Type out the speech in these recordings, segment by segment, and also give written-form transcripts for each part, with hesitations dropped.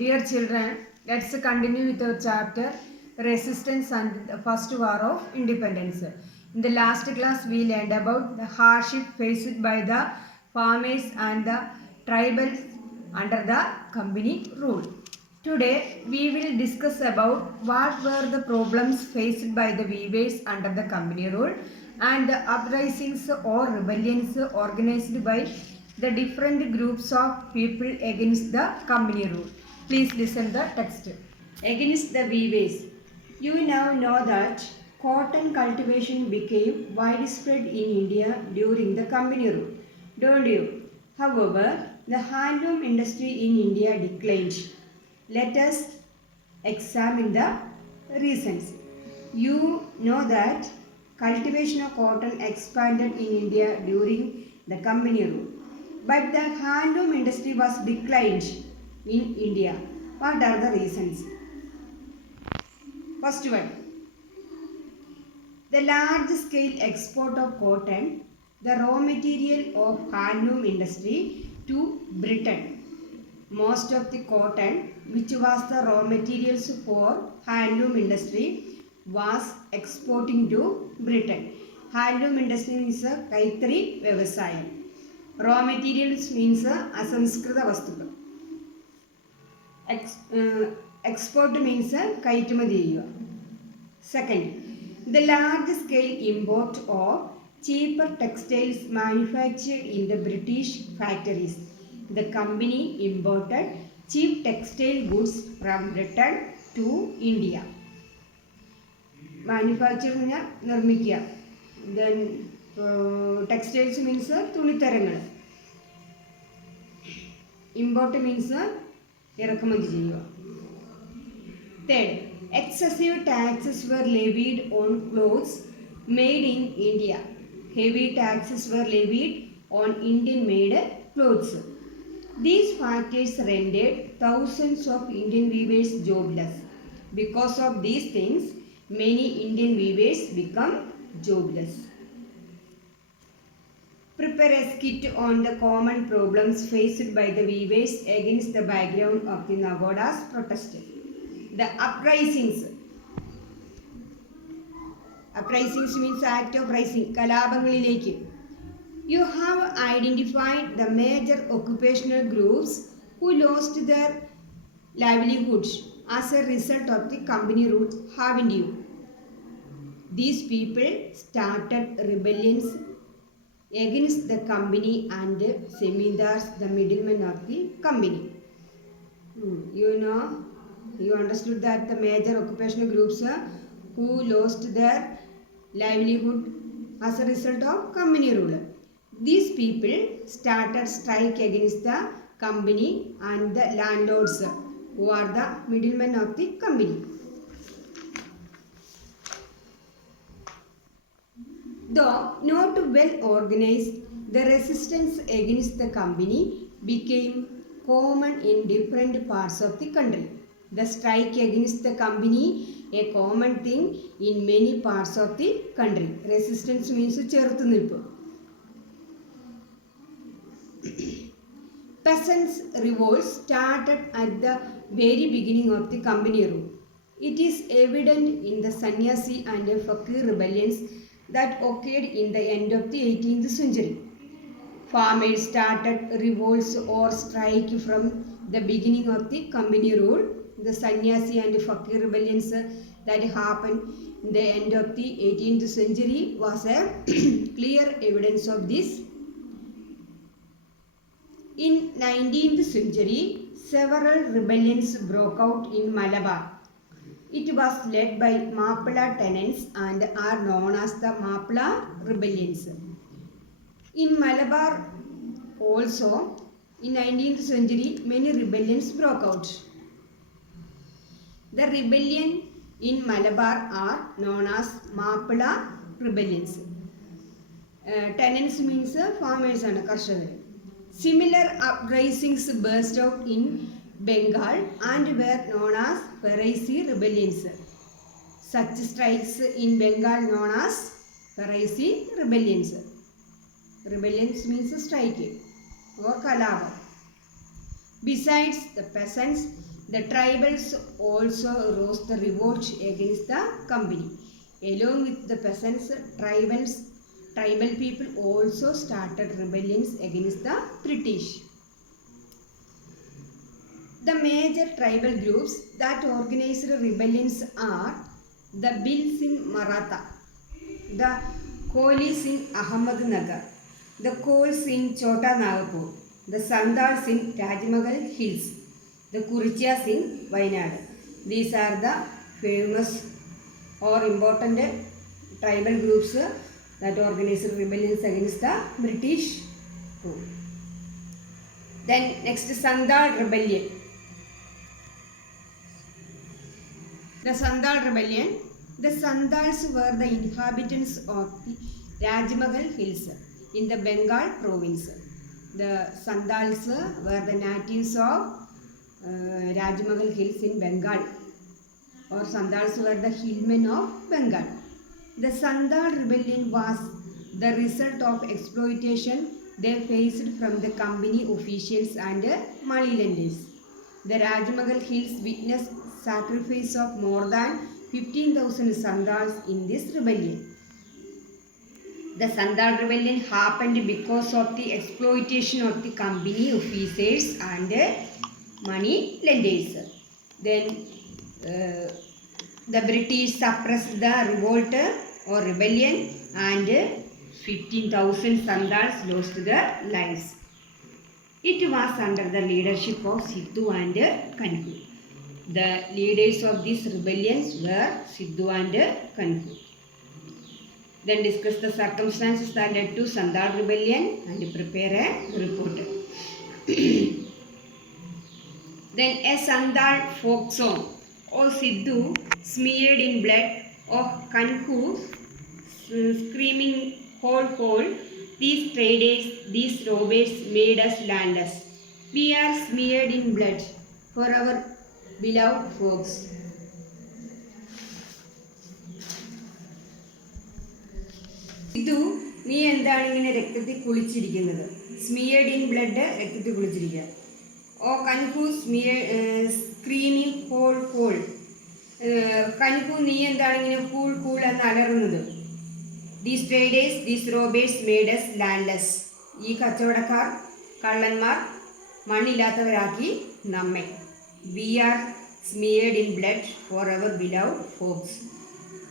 Dear children, let's continue with our chapter Resistance and the First War of Independence. In the last class, we learned about the hardship faced by the farmers and the tribals under the company rule. Today, we will discuss about what were the problems faced by the weavers under the company rule and the uprisings or rebellions organized by the different groups of people against the company rule. Please listen the text. Against the weavers. You now know that cotton cultivation became widespread in India during the company rule, don't you? However, the handloom industry in India declined. Let us examine the reasons. You know that cultivation of cotton expanded in India during the company rule, but the handloom industry was declined in India. What are the reasons? First one, the large scale export of cotton, the raw material of handloom industry to Britain. Most of the cotton, which was the raw materials for handloom industry, was exporting to Britain. Handloom industry means Kaitri Vyavasayam. Raw materials means Asanskrita Vastukal. Export means കയറ്റുമതി ചെയ്യുക. Second, the large scale import of cheaper textiles manufactured in the British factories. The company imported cheap textile goods from Britain to India. Manufacture നിർമ്മിക്കുക. Then textiles means തുണിത്തരങ്ങൾ. Import means ഇറക്കുമതി ചെയ്യുക. Third, excessive taxes were levied on clothes made in India. Heavy taxes were levied on Indian made clothes. These factors rendered thousands of Indian weavers jobless. Because of these things, many Indian weavers become jobless. Prepare a skit on the common problems faced by the weavers against the background of the Nagoda's protest. The uprisings. Uprisings means act of rising. കലാപങ്ങളിലേക്ക്. You have identified the major occupational groups who lost their livelihoods as a result of the company rule, haven't you? These people started rebellions against the company and Semindars, the middlemen of the company. You understood that the major occupational groups who lost their livelihood as a result of company rule. These people started strike against the company and the landlords who are the middlemen of the company. Though not well organized, the resistance against the company became common in different parts of the country. The strike against the company a common thing in many parts of the country. Resistance means ചെറുത്തുനിൽപ്പ്. Peasants' revolt started at the very beginning of the company rule. It is evident in the Sannyasi and Fakir rebellions that occurred in the end of the 18th century. Farmers started revolts or strike from the beginning of the company rule. The Sannyasi and Fakir rebellions that happened in the end of the 18th century was a clear evidence of this. In 19th century, several rebellions broke out in Malabar. It was led by Mappala tenants and are known as the Mappala rebellions. In Malabar also, in 19th century, many rebellions broke out. The rebellion in Malabar are known as Mappala rebellions. Tenants means farmers and karshakar. Similar uprisings burst out in Bengal and were known as Faraisi rebellions. Such strikes in Bengal known as Faraisi rebellions. Rebellions means strike or kalabam. Besides the peasants, The tribals also rose the revolt against the company. Along with the peasants, tribal people also started rebellions against the British. The major tribal groups that organized rebellions are the Bhils in Maratha, the Kolis in Ahmednagar, the Kols in Chota Nagpur, the Sandals in Rajmahal Hills, the Kurityas in Wayanad. These are the famous or important tribal groups that organized rebellions against the British rule. Then next, Sandal Rebellion. The Sandal Rebellion. The Sandals were the inhabitants of the Rajmahal Hills in the Bengal province. The Sandals were the natives of Rajmahal Hills in Bengal, or Sandals were the hillmen of Bengal. The Sandal Rebellion was the result of exploitation they faced from the company officials and moneylenders. The Rajmahal Hills witnessed sacrifice of more than 15,000 Sandals in this rebellion. The Sandal Rebellion happened because of the exploitation of the company officers and money lenders. Then the British suppressed the revolt or rebellion and 15,000 Sandals lost their lives. It was under the leadership of Sidhu and Kanhu. The leaders of these rebellions were Sidhu and Kanhu. Then discuss the circumstances that led to Sandal rebellion and prepare a report. Then a Sandal folk song of Sidhu smeared in blood, of Kanhu screaming hold hold, these traders, these robbers made us landless. We are smeared in blood for our beloved folks. Sidhu, നീ എന്താണ് ഇങ്ങനെ രക്തത്തിൽ കുളിച്ചിരിക്കുന്നത്? Smeared in blood, രക്തത്തിൽ കുളിച്ചിരിക്കുക. Oh Kanhu screaming Hul Hul, Kanhu നീ എന്താണ് ഇങ്ങനെ കൂൾ കൂൾ എന്ന് അലറുന്നത്? These traders, these robbers made us landless. ഈ കച്ചവടക്കാർ, കള്ളന്മാർ മണ്ണില്ലാത്തവരാക്കി നമ്മെ. We are smeared in blood for our beloved folks.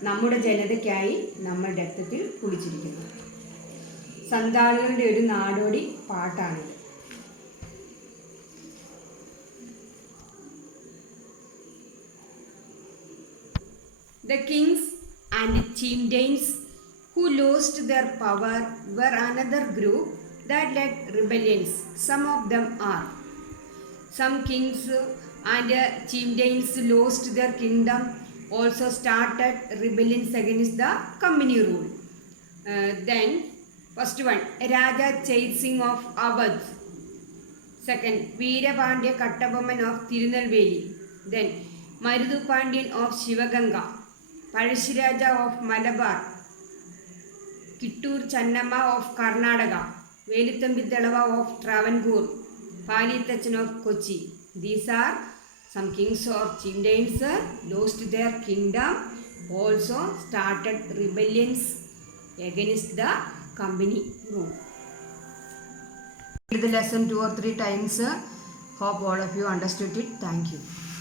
നമ്മുടെ ജനതയ്ക്കായി നമ്മൾ രക്തത്തിൽ കുളിച്ചിരിക്കുന്നു. സന്താളുകളുടെ ഒരു നാടോടി പാട്ടാണിത്. The kings and chieftains who lost their power were another group that led rebellions. Some of them are: some kings and chieftains lost their kingdom, also started rebellions against the company rule. Then first one, Raja Chait Singh of Awadh. Second, Veerapandya Kattabomman of Tirunelveli. Then Marudu Pandyan of Shivaganga, Palashiraja of Malabar, Kittur Channamma of Karnataka, Veluthambi of Travancore, Palitachan of Kochi. These are some kings or chieftains lost their kingdom, also started rebellions against the company rule. Read the lesson 2 or 3 times. Hope all of you understood it. Thank you.